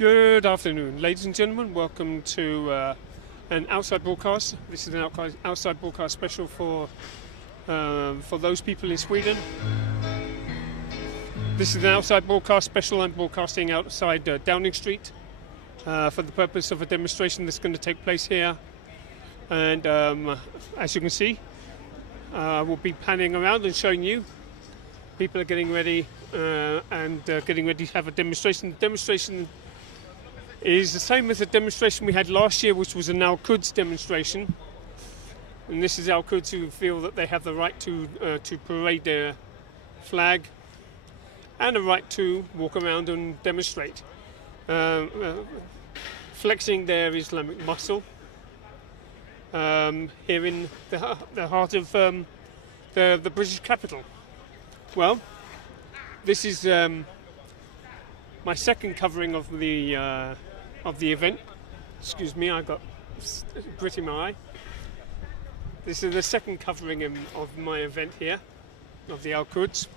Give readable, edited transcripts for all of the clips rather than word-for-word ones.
Good afternoon, ladies and gentlemen. Welcome to an outside broadcast. This is an outside broadcast special for those people in Sweden. This is an outside broadcast special. I'm broadcasting outside Downing Street for the purpose of a demonstration that's going to take place here. And as you can see, we'll be panning around and showing you. People are getting ready and getting ready to have a demonstration. The demonstration is the same as the demonstration we had last year, which was an Quds demonstration. And this is Quds who feel that they have the right to parade their flag and a right to walk around and demonstrate, flexing their Islamic muscle here in the heart of the British capital. Well, this is my second covering of the event. Excuse me, I got grit in my eye. This is the second covering of my event here, of the Quds.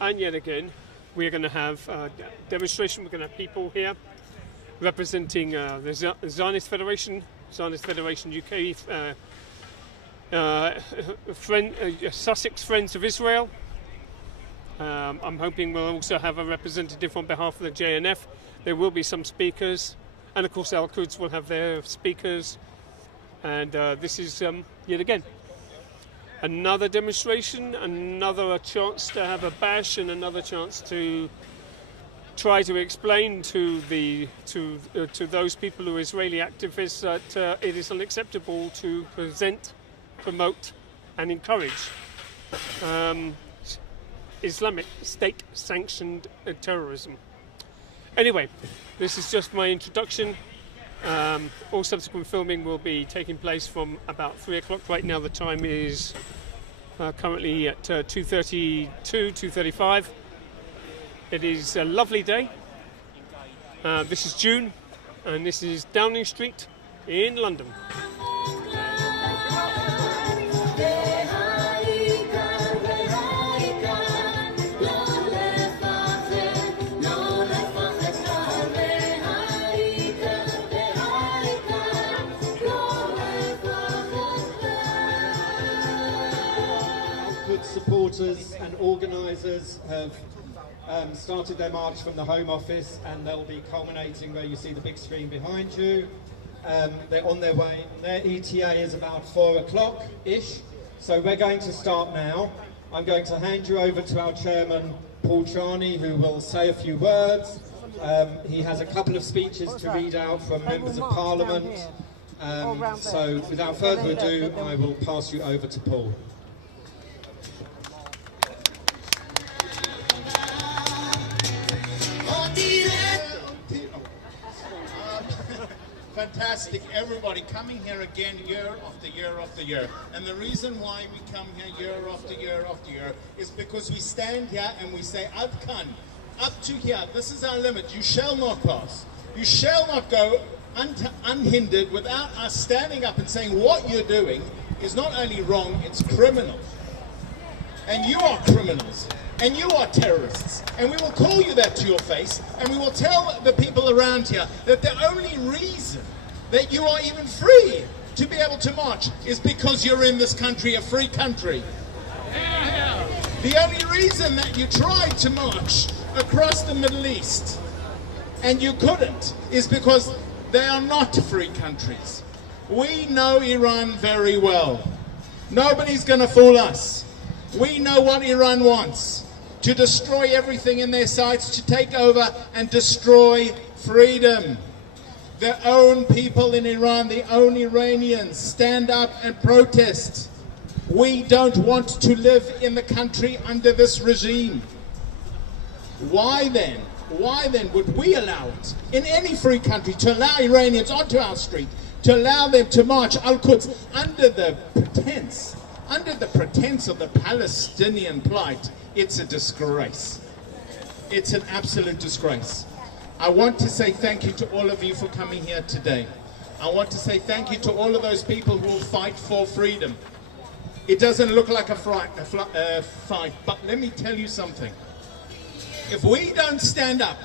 And yet again, we're going to have a demonstration. We're going to have people here representing the Zionist Federation UK, Sussex Friends of Israel. I'm hoping we'll also have a representative on behalf of the JNF. There will be some speakers, and of course Quds will have their speakers. And this is yet again another demonstration, another chance to have a bash, and another chance to try to explain to those people who are Israeli activists that it is unacceptable to present, promote, and encourage Islamic State-sanctioned terrorism. Anyway, this is just my introduction. All subsequent filming will be taking place from about 3 o'clock. Right now the time is currently at 2:32, 2:35. It is a lovely day. This is June, and this is Downing Street in London. Supporters and organisers have started their march from the Home Office, and they'll be culminating where you see the big screen behind you. They're on their way. Their ETA is about 4 o'clock-ish, so we're going to start now. I'm going to hand you over to our chairman, Paul Charney, who will say a few words. He has a couple of speeches to read out from members of Parliament. So without further ado, I will pass you over to Paul. Fantastic, everybody coming here again year after year after year. And the reason why we come here year after year after year is because we stand here and we say, Adkan, up to here, this is our limit, you shall not pass. You shall not go unhindered without us standing up and saying what you're doing is not only wrong, it's criminal. And you are criminals. And you are terrorists, and we will call you that to your face, and we will tell the people around here that the only reason that you are even free to be able to march is because you're in this country, a free country. The only reason that you tried to march across the Middle East and you couldn't is because they are not free countries. We know Iran very well. Nobody's going to fool us. We know what Iran wants. To destroy everything in their sights, to take over and destroy freedom. Their own people in Iran, the own Iranians, stand up and protest. We don't want to live in the country under this regime. Why then would we allow it in any free country to allow Iranians onto our street, to allow them to march Al-Quds under the pretense of the Palestinian plight? It's a disgrace. It's an absolute disgrace. I want to say thank you to all of you for coming here today. I want to say thank you to all of those people who will fight for freedom. It doesn't look like a fight, but let me tell you something. If we don't stand up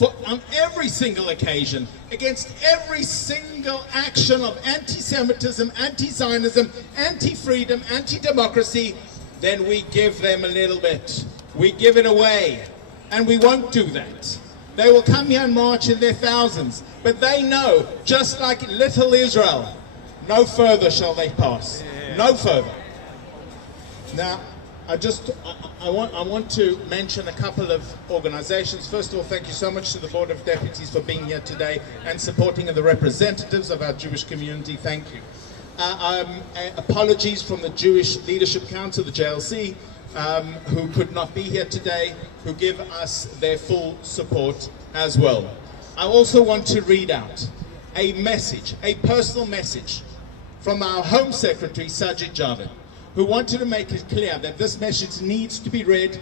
on every single occasion, against every single action of anti-Semitism, anti-Zionism, anti-freedom, anti-democracy, then we give them a little bit. We give it away, and we won't do that. They will come here and march in their thousands, but they know, just like little Israel, no further shall they pass. No further. Now, I want to mention a couple of organizations. First of all, thank you so much to the Board of Deputies for being here today and supporting the representatives of our Jewish community. Thank you. Apologies from the Jewish Leadership Council, the JLC, who could not be here today, who give us their full support as well. I also want to read out a message, a personal message from our Home Secretary, Sajid Javed, who wanted to make it clear that this message needs to be read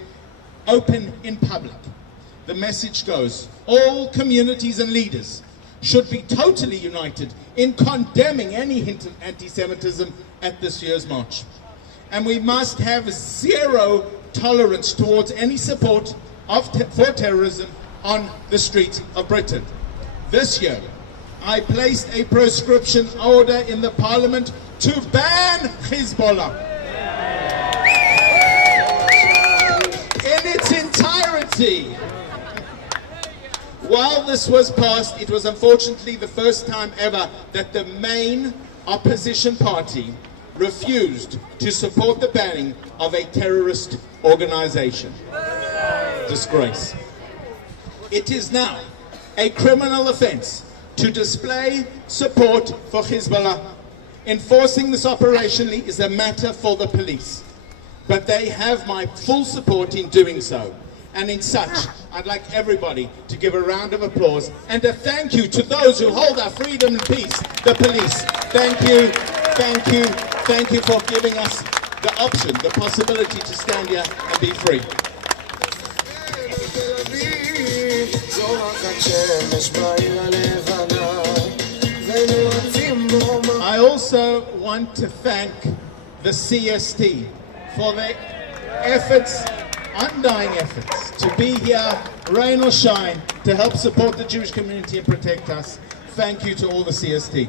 open in public. The message goes, all communities and leaders should be totally united in condemning any hint of anti-Semitism at this year's march. And we must have zero tolerance towards any support for terrorism on the streets of Britain. This year, I placed a proscription order in the Parliament to ban Hezbollah in its entirety. While this was passed, it was unfortunately the first time ever that the main opposition party refused to support the banning of a terrorist organization. Disgrace. It is now a criminal offense to display support for Hezbollah. Enforcing this operationally is a matter for the police, but they have my full support in doing so. And in such, I'd like everybody to give a round of applause and a thank you to those who hold our freedom and peace, the police. Thank you, thank you, thank you for giving us the option, the possibility to stand here and be free. I also want to thank the CST for their efforts, undying efforts, to be here, rain or shine, to help support the Jewish community and protect us. Thank you to all the CST.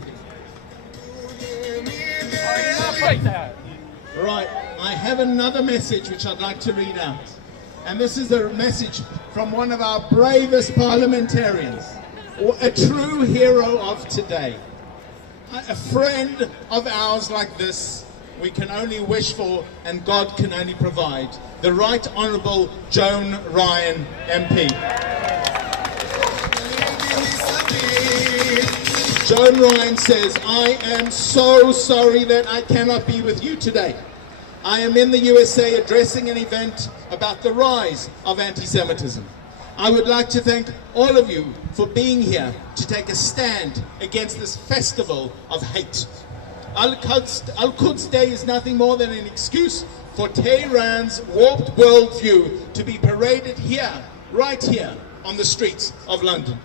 Right, I have another message which I'd like to read out. And this is a message from one of our bravest parliamentarians, a true hero of today. A friend of ours like this, we can only wish for, and God can only provide. The Right Honourable Joan Ryan, MP. Joan Ryan says, I am so sorry that I cannot be with you today. I am in the USA addressing an event about the rise of anti-Semitism. I would like to thank all of you for being here to take a stand against this festival of hate. Quds Day is nothing more than an excuse for Tehran's warped worldview to be paraded here, right here, on the streets of London.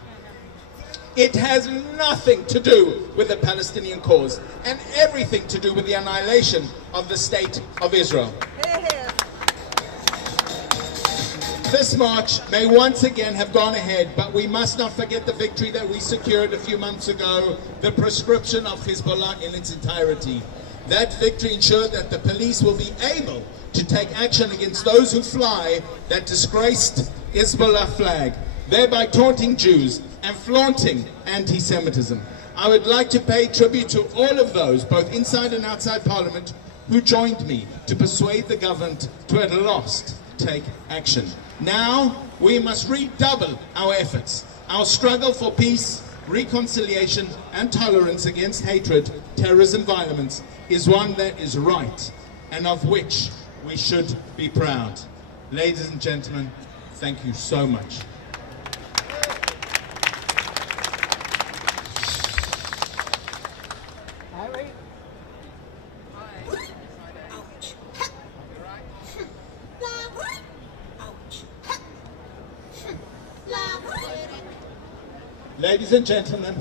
It has nothing to do with the Palestinian cause and everything to do with the annihilation of the state of Israel. This march may once again have gone ahead, but we must not forget the victory that we secured a few months ago, the proscription of Hezbollah in its entirety. That victory ensured that the police will be able to take action against those who fly that disgraced Hezbollah flag, thereby taunting Jews and flaunting anti-Semitism. I would like to pay tribute to all of those, both inside and outside Parliament, who joined me to persuade the government to at last take action. Now we must redouble our efforts. Our struggle for peace, reconciliation and tolerance against hatred, terrorism, violence is one that is right and of which we should be proud. Ladies and gentlemen, thank you so much. Ladies and gentlemen,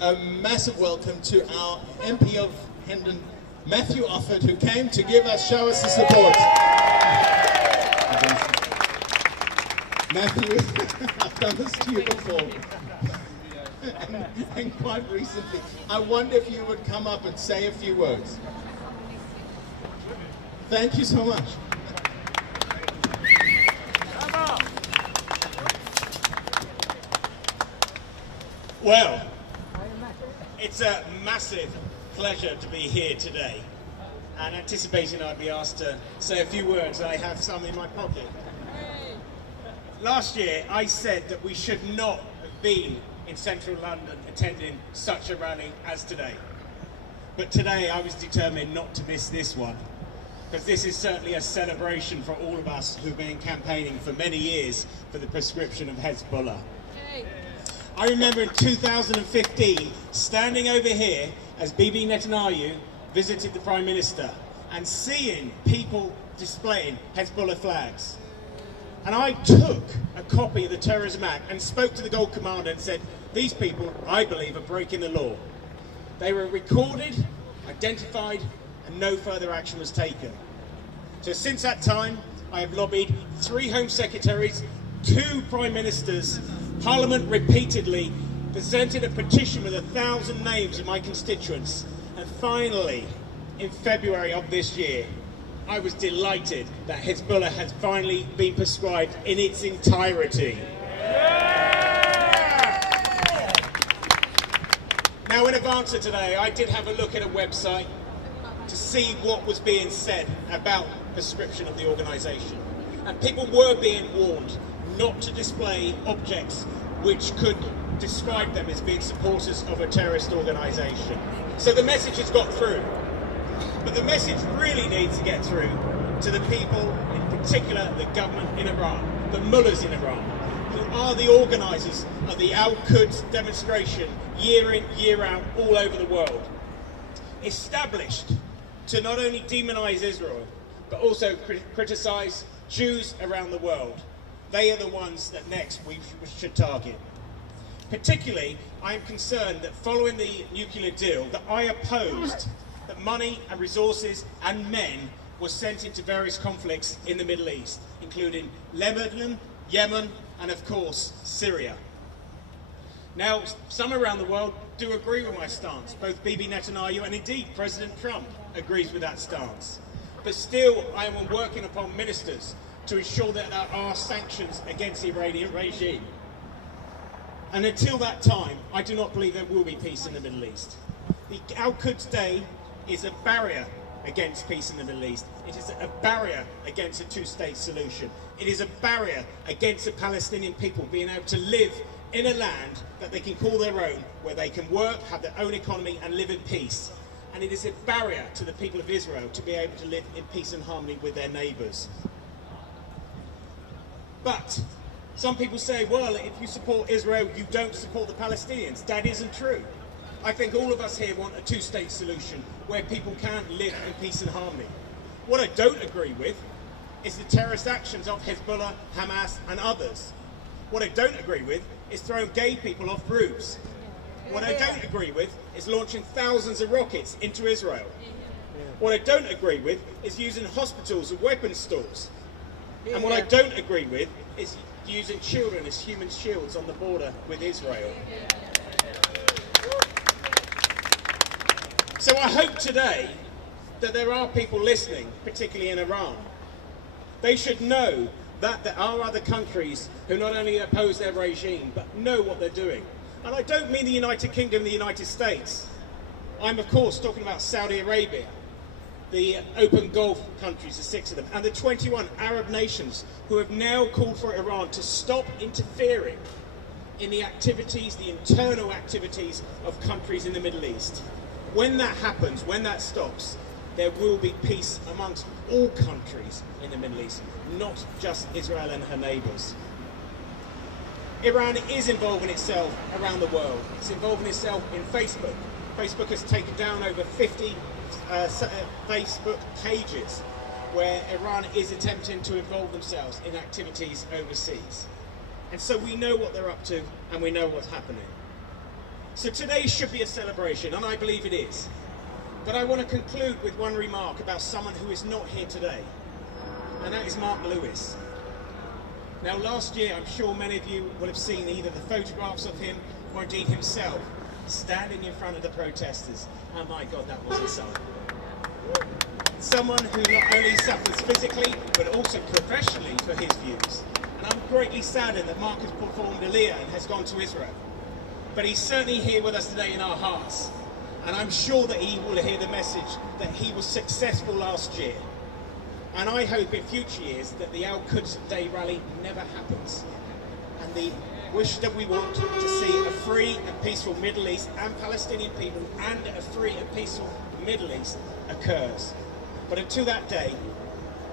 a massive welcome to our MP of Hendon, Matthew Offord, who came to show us his support. Matthew, I've done this to you before. and quite recently, I wonder if you would come up and say a few words. Thank you so much. Well, it's a massive pleasure to be here today, and anticipating I'd be asked to say a few words, I have some in my pocket. Last year I said that we should not have been in central London attending such a rally as today. But today I was determined not to miss this one, because this is certainly a celebration for all of us who've been campaigning for many years for the proscription of Hezbollah. I remember in 2015 standing over here as Bibi Netanyahu visited the Prime Minister and seeing people displaying Hezbollah flags. And I took a copy of the Terrorism Act and spoke to the Gold Commander and said, these people, I believe, are breaking the law. They were recorded, identified, and no further action was taken. So since that time, I have lobbied 3 Home Secretaries, 2 Prime Ministers, Parliament repeatedly, presented a petition with 1,000 names of my constituents, and finally, in February of this year, I was delighted that Hezbollah has finally been prescribed in its entirety. Now, in advance of today, I did have a look at a website to see what was being said about prescription of the organisation. And people were being warned not to display objects which could describe them as being supporters of a terrorist organisation. So the message has got through. But the message really needs to get through to the people, in particular the government in Iran, the mullahs in Iran, who are the organisers of the Quds demonstration year in, year out, all over the world. Established to not only demonise Israel, but also criticise Jews around the world. They are the ones that next we should target. Particularly, I am concerned that following the nuclear deal, that I opposed that money and resources and men were sent into various conflicts in the Middle East, including Lebanon, Yemen, and of course, Syria. Now, some around the world do agree with my stance. Both Bibi Netanyahu and indeed President Trump agrees with that stance. But still, I am working upon ministers to ensure that there are sanctions against the Iranian regime. And until that time, I do not believe there will be peace in the Middle East. The Quds Day is a barrier against peace in the Middle East. It is a barrier against a two-state solution. It is a barrier against the Palestinian people being able to live in a land that they can call their own, where they can work, have their own economy and live in peace. And it is a barrier to the people of Israel to be able to live in peace and harmony with their neighbours. But some people say, well, if you support Israel, you don't support the Palestinians. That isn't true. I think all of us here want a two-state solution where people can live in peace and harmony. What I don't agree with is the terrorist actions of Hezbollah, Hamas and others. What I don't agree with is throwing gay people off roofs. What I don't agree with is launching thousands of rockets into Israel. What I don't agree with is using hospitals as weapons stores. And what I don't agree with is using children as human shields on the border with Israel. So I hope today that there are people listening, particularly in Iran. They should know that there are other countries who not only oppose their regime, but know what they're doing. And I don't mean the United Kingdom and the United States. I'm of course talking about Saudi Arabia, the open Gulf countries, the 6 of them, and the 21 Arab nations who have now called for Iran to stop interfering in the activities, the internal activities of countries in the Middle East. When that happens, when that stops, there will be peace amongst all countries in the Middle East, not just Israel and her neighbours. Iran is involving itself around the world. It's involving itself in Facebook. Facebook has taken down over 50 Facebook pages where Iran is attempting to involve themselves in activities overseas. And so we know what they're up to and we know what's happening. So today should be a celebration, and I believe it is. But I want to conclude with one remark about someone who is not here today, and that is Mark Lewis. Now last year, I'm sure many of you will have seen either the photographs of him or indeed himself standing in front of the protesters. Oh my God, that was a sight. Someone who not only suffers physically, but also professionally for his views. And I'm greatly saddened that Mark has performed Aliyah and has gone to Israel. But he's certainly here with us today in our hearts. And I'm sure that he will hear the message that he was successful last year. And I hope in future years that the Quds Day rally never happens. And the wish that we want to see a free and peaceful Middle East and Palestinian people and a free and peaceful Middle East occurs. But until that day,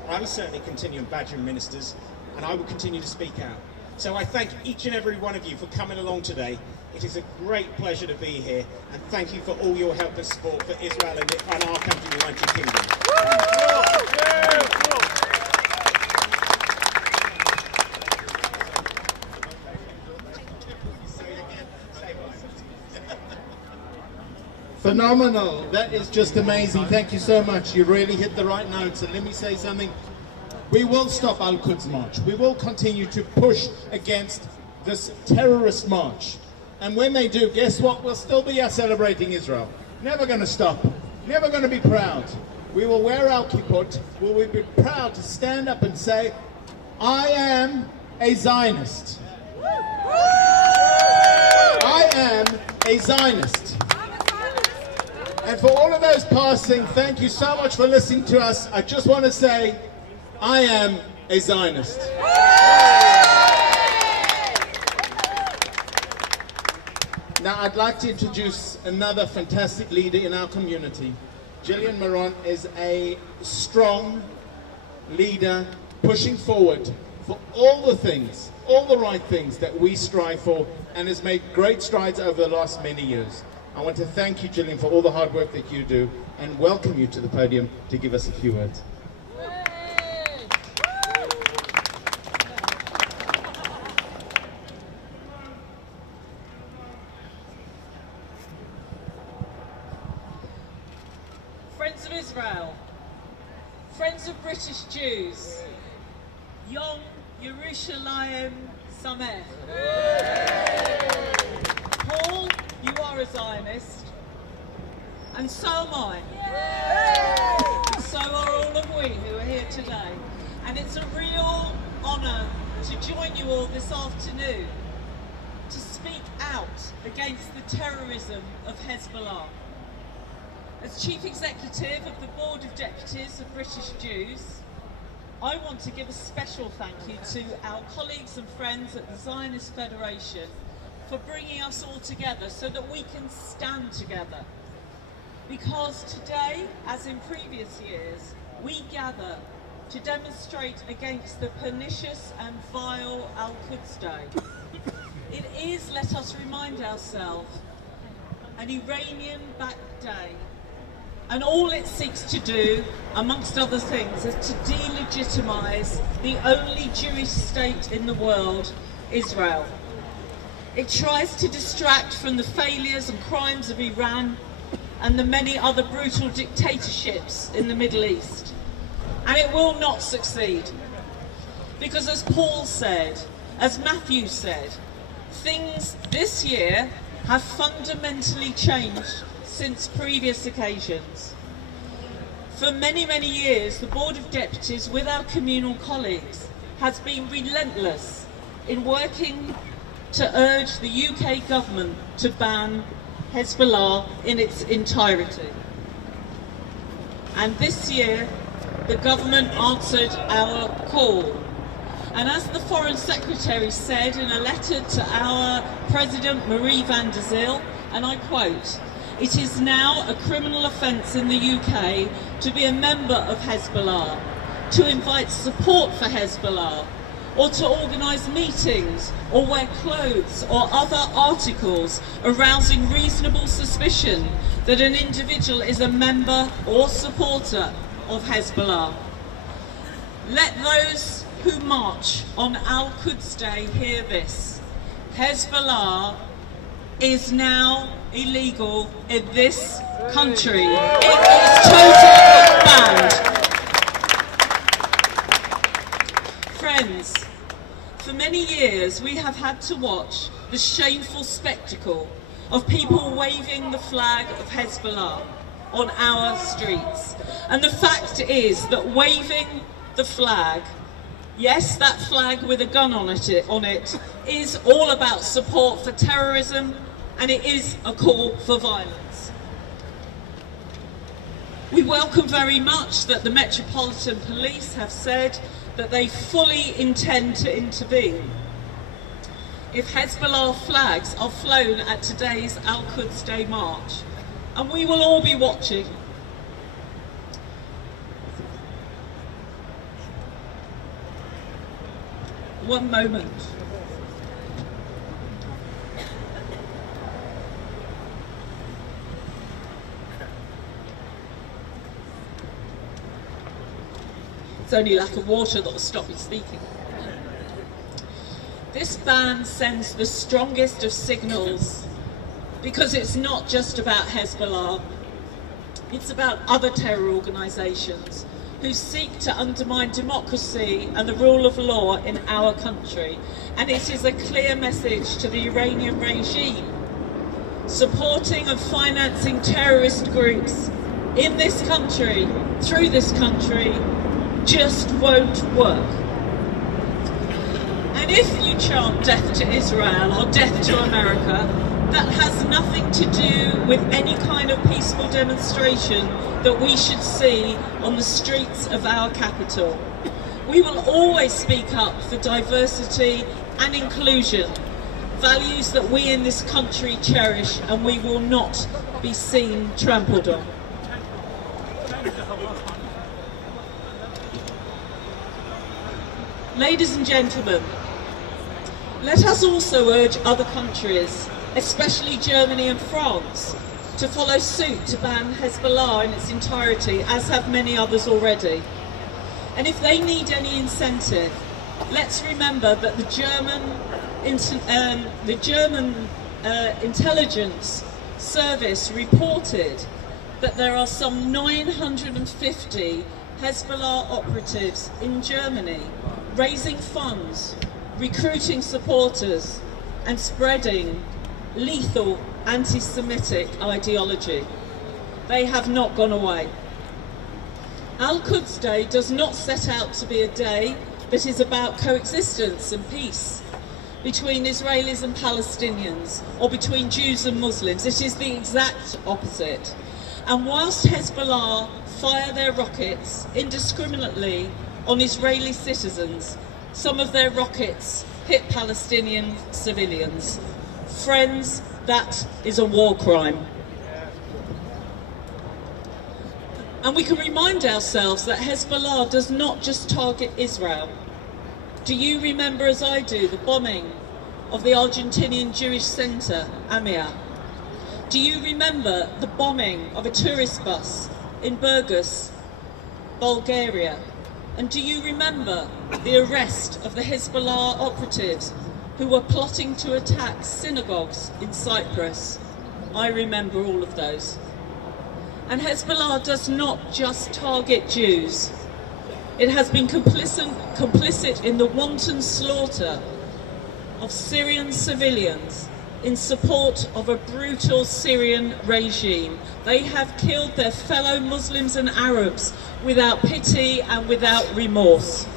I will certainly continue badgering ministers and I will continue to speak out. So I thank each and every one of you for coming along today. It is a great pleasure to be here, and thank you for all your help and support for Israel and our country, the United Kingdom. Phenomenal. That is just amazing. Thank you so much. You really hit the right notes. And let me say something. We will stop Al-Quds March. We will continue to push against this terrorist march. And when they do, guess what? We'll still be celebrating Israel. Never going to stop. Never going to be proud. We will wear our kippot. We will be proud to stand up and say, I am a Zionist. I am a Zionist. And for all of those passing, thank you so much for listening to us. I just want to say, I am a Zionist. Now I'd like to introduce another fantastic leader in our community. Gillian Maron is a strong leader pushing forward for all the things, all the right things that we strive for, and has made great strides over the last many years. I want to thank you, Gillian, for all the hard work that you do, and welcome you to the podium to give us a few words. Friends of Israel, friends of British Jews, Yom Yerushalayim Samech. Paul, you are a Zionist, and so am I. And so are all of we who are here today. And it's a real honour to join you all this afternoon to speak out against the terrorism of Hezbollah. As Chief Executive of the Board of Deputies of British Jews, I want to give a special thank you to our colleagues and friends at the Zionist Federation for bringing us all together so that we can stand together. Because today, as in previous years, we gather to demonstrate against the pernicious and vile Al-Quds Day. It is, let us remind ourselves, an Iranian-backed day. And all it seeks to do, amongst other things, is to delegitimise the only Jewish state in the world, Israel. It tries to distract from the failures and crimes of Iran and the many other brutal dictatorships in the Middle East. And it will not succeed. Because as Paul said, as Matthew said, things this year have fundamentally changed since previous occasions. For many, many years, the Board of Deputies, with our communal colleagues, has been relentless in working to urge the UK government to ban Hezbollah in its entirety. And this year, the government answered our call. And as the Foreign Secretary said in a letter to our President Marie van der Zyl, and I quote, "It is now a criminal offence in the UK to be a member of Hezbollah, to invite support for Hezbollah, or to organise meetings or wear clothes or other articles arousing reasonable suspicion that an individual is a member or supporter of Hezbollah. Let those who march on Al-Quds Day hear this. Hezbollah is now illegal in this country. It is totally banned. Friends, For many years, we have had to watch the shameful spectacle of people waving the flag of Hezbollah on our streets. And the fact is that waving the flag, yes, that flag with a gun on it, is all about support for terrorism, and it is a call for violence. We welcome very much that the Metropolitan Police have said that they fully intend to intervene if Hezbollah flags are flown at today's Quds Day March, and we will all be watching. One moment. It's only lack of water that will stop me speaking. This ban sends the strongest of signals, because it's not just about Hezbollah, it's about other terror organisations who seek to undermine democracy and the rule of law in our country. And it is a clear message to the Iranian regime. Supporting and financing terrorist groups in this country, through this country, just won't work. And if you chant death to Israel or death to America, that has nothing to do with any kind of peaceful demonstration that we should see on the streets of our capital. We will always speak up for diversity and inclusion, values that we in this country cherish, and we will not be seen trampled on. Ladies and gentlemen, let us also urge other countries, especially Germany and France, to follow suit to ban Hezbollah in its entirety, as have many others already. And if they need any incentive, let's remember that the German intelligence service reported that there are some 950 Hezbollah operatives in Germany, raising funds, recruiting supporters, and spreading lethal anti-Semitic ideology. They have not gone away. Quds Day does not set out to be a day that is about coexistence and peace between Israelis and Palestinians, or between Jews and Muslims. It is the exact opposite. And whilst Hezbollah fire their rockets indiscriminately on Israeli citizens, some of their rockets hit Palestinian civilians. Friends, that is a war crime. And we can remind ourselves that Hezbollah does not just target Israel. Do you remember, as I do, the bombing of the Argentinian Jewish centre, Amia? Do you remember the bombing of a tourist bus in Burgas, Bulgaria? And do you remember the arrest of the Hezbollah operatives who were plotting to attack synagogues in Cyprus? I remember all of those. And Hezbollah does not just target Jews. It has been complicit in the wanton slaughter of Syrian civilians in support of a brutal Syrian regime. They have killed their fellow Muslims and Arabs without pity and without remorse.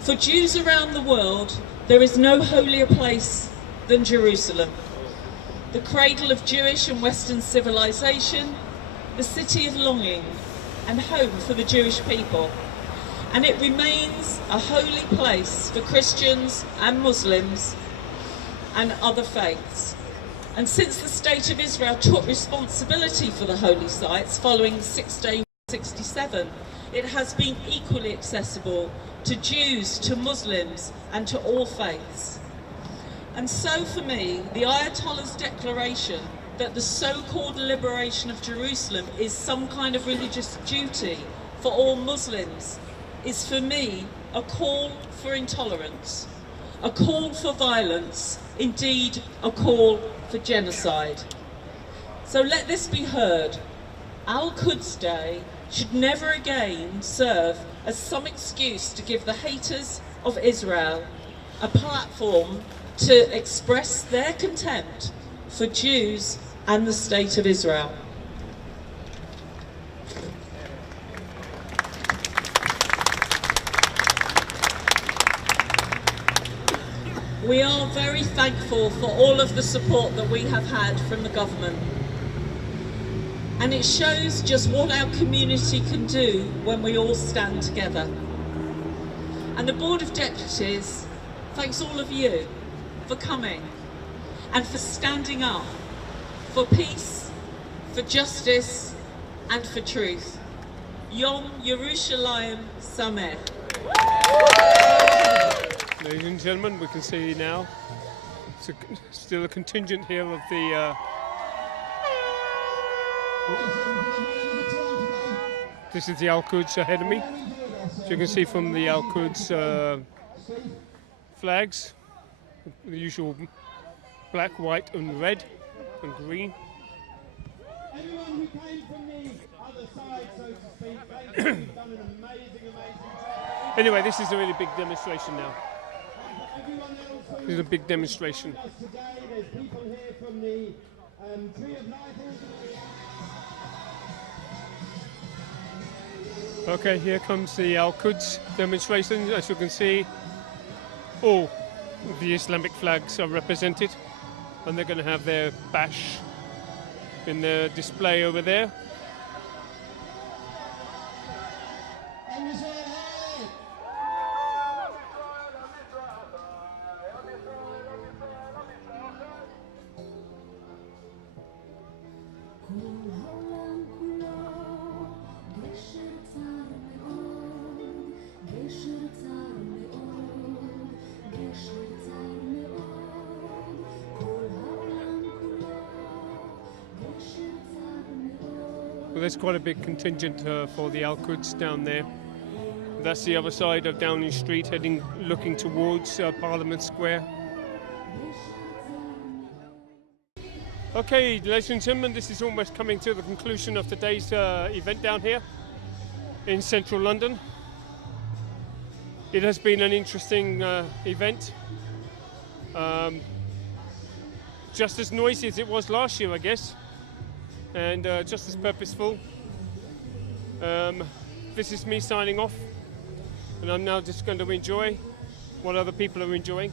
For Jews around the world, there is no holier place than Jerusalem, the cradle of Jewish and Western civilization, the city of longing and home for the Jewish people. And it remains a holy place for Christians and Muslims and other faiths. And since the State of Israel took responsibility for the holy sites following 6 Day 67, it has been equally accessible to Jews, to Muslims, and to all faiths. And so for me, the Ayatollah's declaration that the so-called liberation of Jerusalem is some kind of religious duty for all Muslims is for me a call for intolerance, a call for violence, indeed a call for genocide. So let this be heard. Quds Day should never again serve as some excuse to give the haters of Israel a platform to express their contempt for Jews and the State of Israel. We are very thankful for all of the support that we have had from the government. And it shows just what our community can do when we all stand together. And the Board of Deputies thanks all of you for coming and for standing up for peace, for justice and for truth. Yom Yerushalayim Samech. Ladies and gentlemen, we can see now still a contingent here of the this is the Al-Quds ahead of me. So you can see from the Al-Quds flags, the usual black, white and red and green. Everyone who came from the other side, so to speak, they've done an amazing job. Anyway, this is a really big demonstration now. Everyone else This is a big demonstration. today, there's people here from the Tree of Life organisation. Okay, here comes the Al-Quds demonstration. As you can see, all of the Islamic flags are represented, and they're going to have their bash in the display over there. Well, there's quite a big contingent for the Al-Quds down there. That's the other side of Downing Street, looking towards Parliament Square. Okay, ladies and gentlemen, this is almost coming to the conclusion of today's event down here in central London. It has been an interesting event. Just as noisy as it was last year, I guess, and just as purposeful. This is me signing off, and I'm now just going to enjoy what other people are enjoying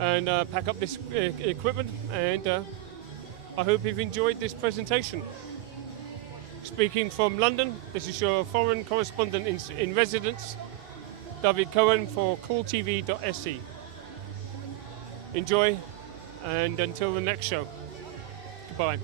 and pack up this equipment, and I hope you've enjoyed this presentation. Speaking from London, this is your foreign correspondent in residence, David Cohen for cooltv.se. Enjoy, and until the next show, goodbye.